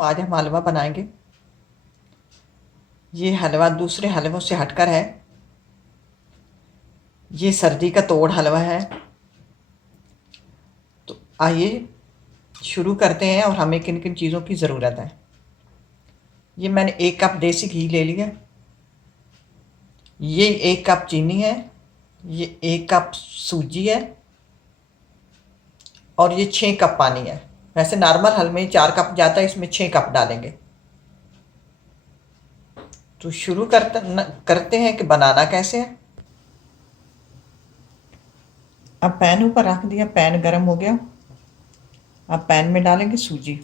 आज हम हलवा बनाएंगे। ये हलवा दूसरे हलवों से हटकर है। ये सर्दी का तोड़ हलवा है। तो आइए शुरू करते हैं। और हमें किन किन चीज़ों की ज़रूरत है। ये मैंने 1 कप देसी घी ले लिया। ये 1 कप चीनी है। ये 1 कप सूजी है। और ये 6 कप पानी है। वैसे नॉर्मल हलवे में 4 कप जाता है, इसमें 6 कप डालेंगे। तो शुरू करते हैं कि बनाना कैसे है। अब पैन ऊपर रख दिया, पैन गरम हो गया। अब पैन में डालेंगे सूजी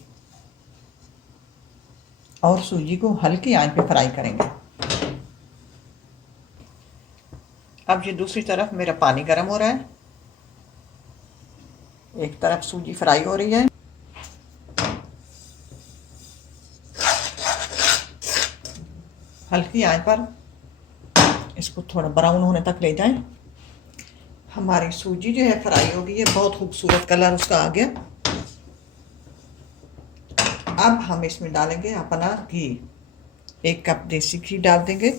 और सूजी को हल्की आंच पे फ्राई करेंगे। अब ये दूसरी तरफ मेरा पानी गर्म हो रहा है। एक तरफ सूजी फ्राई हो रही है। हल्की आंच पर इसको थोड़ा ब्राउन होने तक ले जाएं। हमारी सूजी जो है फ्राई हो गई है, बहुत खूबसूरत कलर उसका आ गया। अब हम इसमें डालेंगे अपना घी। 1 कप देसी घी डाल देंगे।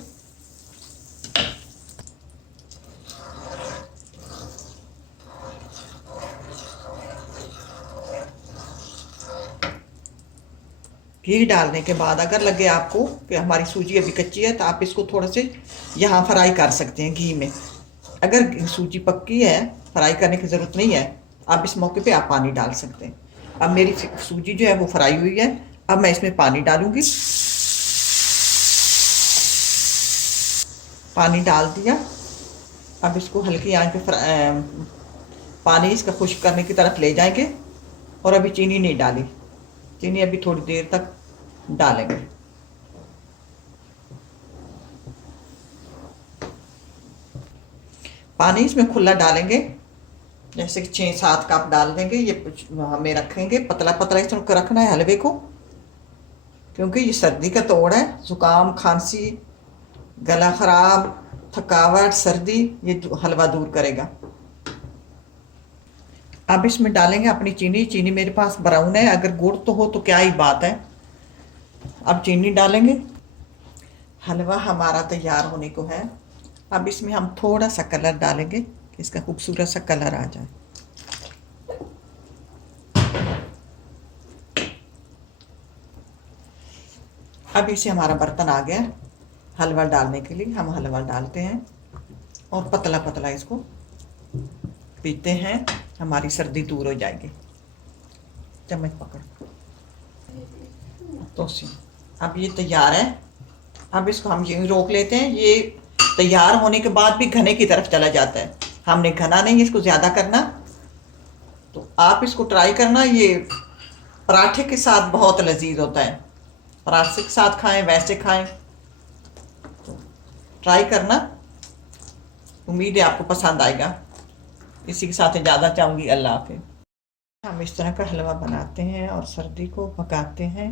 घी डालने के बाद अगर लगे आपको कि हमारी सूजी अभी कच्ची है, तो आप इसको थोड़ा से यहाँ फ्राई कर सकते हैं घी में। अगर सूजी पक्की है, फ्राई करने की ज़रूरत नहीं है, आप इस मौके पे आप पानी डाल सकते हैं। अब मेरी सूजी जो है वो फ्राई हुई है। अब मैं इसमें पानी डालूंगी। पानी डाल दिया। अब इसको हल्की आंच पे पानी इसका खुश्क करने की तरफ ले जाएंगे। और अभी चीनी नहीं डाली, चीनी अभी थोड़ी देर तक डालेंगे। पानी इसमें खुला डालेंगे, जैसे कि 6-7 कप डाल देंगे। ये हमें रखेंगे पतला पतला इस तरह रखना है हलवे को, क्योंकि ये सर्दी का तोड़ है। जुकाम, खांसी, गला खराब, थकावट, सर्दी, ये हलवा दूर करेगा। अब इसमें डालेंगे अपनी चीनी। चीनी मेरे पास ब्राउन है, अगर गुड़ तो हो तो क्या ही बात है। अब चीनी डालेंगे। हलवा हमारा तैयार होने को है। अब इसमें हम थोड़ा सा कलर डालेंगे कि इसका खूबसूरत सा कलर आ जाए। अब इसे हमारा बर्तन आ गया हलवा डालने के लिए। हम हलवा डालते हैं और पतला पतला इसको पीते हैं। हमारी सर्दी दूर हो जाएगी। चम्मच पकड़ तो अब ये तैयार है। अब इसको हम यूँ रोक लेते हैं। ये तैयार होने के बाद भी घने की तरफ चला जाता है। हमने घना नहीं इसको ज़्यादा करना। तो आप इसको ट्राई करना। ये पराठे के साथ बहुत लजीज होता है। पराठे के साथ खाएं, वैसे खाएं, तो ट्राई करना। उम्मीद है आपको पसंद आएगा। इसी के साथ इजाज़त चाहूँगी। अल्लाह हाफिज़। हम इस तरह का हलवा बनाते हैं और सर्दी को पकाते हैं।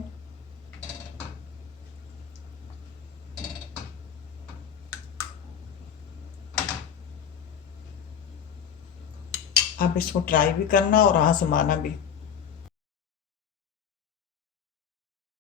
अब इसको ट्राई भी करना और आजमाना भी।